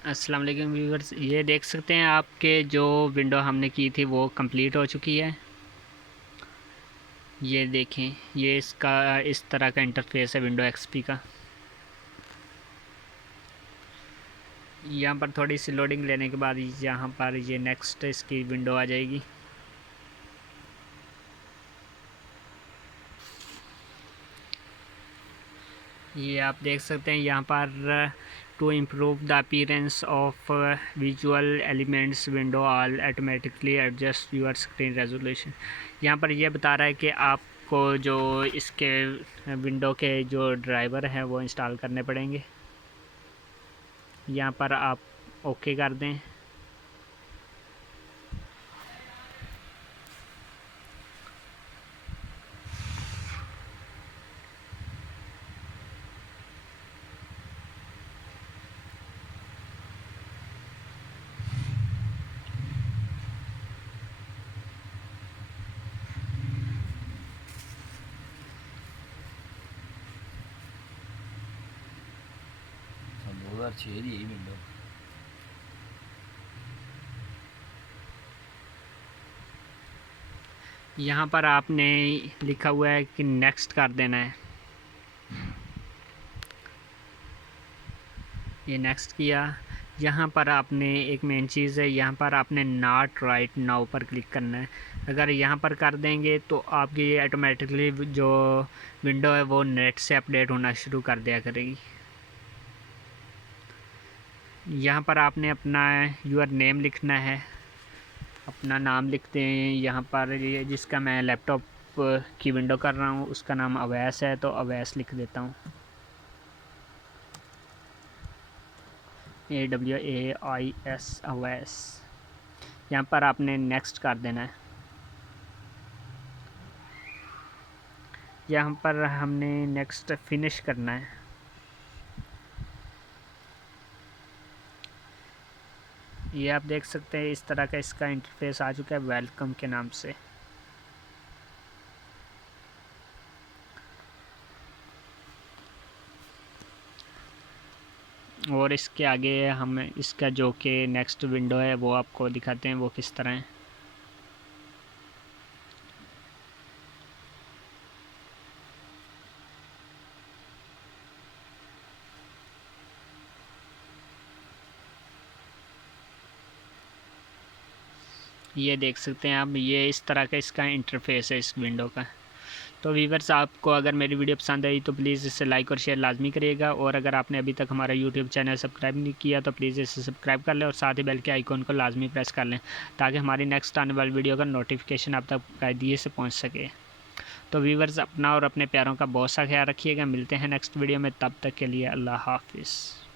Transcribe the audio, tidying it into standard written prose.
अस्सलाम वालेकुम व्यूअर्स, ये देख सकते हैं आपके जो विंडो हमने की थी वो कंप्लीट हो चुकी है। ये देखें, ये इसका इस तरह का इंटरफेस है विंडो एक्सपी का। यहाँ पर थोड़ी सी लोडिंग लेने के बाद यहाँ पर ये नेक्स्ट इसकी विंडो आ जाएगी। ये आप देख सकते हैं यहाँ पर to improve the appearance of visual elements window all automatically adjust your screen resolution. यहाँ पर यह बता रहा है कि आपको जो इसके विंडो के जो ड्राइवर हैं वो इंस्टॉल करने पड़ेंगे। यहाँ पर आप ओके कर दें। सन 2006 ਦੀ ਇਹ ਵਿੰਡੋ। यहाँ पर आपने लिखा हुआ है कि नेक्स्ट कर देना है। ये नेक्स्ट किया। यहाँ पर आपने एक मेन चीज़ है, यहाँ पर आपने नॉट राइट नाउ पर क्लिक करना है। अगर यहाँ पर कर देंगे तो आपकी ये ऑटोमेटिकली जो विंडो है वो नेट से अपडेट होना शुरू कर दिया करेगी। यहाँ पर आपने अपना यूर नेम लिखना है, अपना नाम लिखते हैं। यहाँ पर ये जिसका मैं लैपटॉप की विंडो कर रहा हूँ उसका नाम अवैस है, तो अवैस लिख देता हूँ, AWAIS अवैस। यहाँ पर आपने नेक्स्ट कर देना है। यहाँ पर हमने नेक्स्ट फिनिश करना है। ये आप देख सकते हैं इस तरह का इसका इंटरफेस आ चुका है वेलकम के नाम से। और इसके आगे हम इसका जो कि नेक्स्ट विंडो है वो आपको दिखाते हैं वो किस तरह है। ये देख सकते हैं आप, ये इस तरह का इसका इंटरफेस है इस विंडो का। तो व्यूअर्स, आपको अगर मेरी वीडियो पसंद आई तो प्लीज़ इसे लाइक और शेयर लाजमी करिएगा। और अगर आपने अभी तक हमारा यूट्यूब चैनल सब्सक्राइब नहीं किया तो प्लीज़ इसे सब्सक्राइब कर लें और साथ ही बेल के आइकॉन को लाजमी प्रेस कर लें ताकि हमारी नेक्स्ट आने वाली वीडियो का नोटिफिकेशन आप तक कायदे से पहुँच सके। तो व्यूअर्स, अपना और अपने प्यारों का बहुत सा ख्याल रखिएगा। मिलते हैं नेक्स्ट वीडियो में, तब तक के लिए अल्लाह हाफिज़।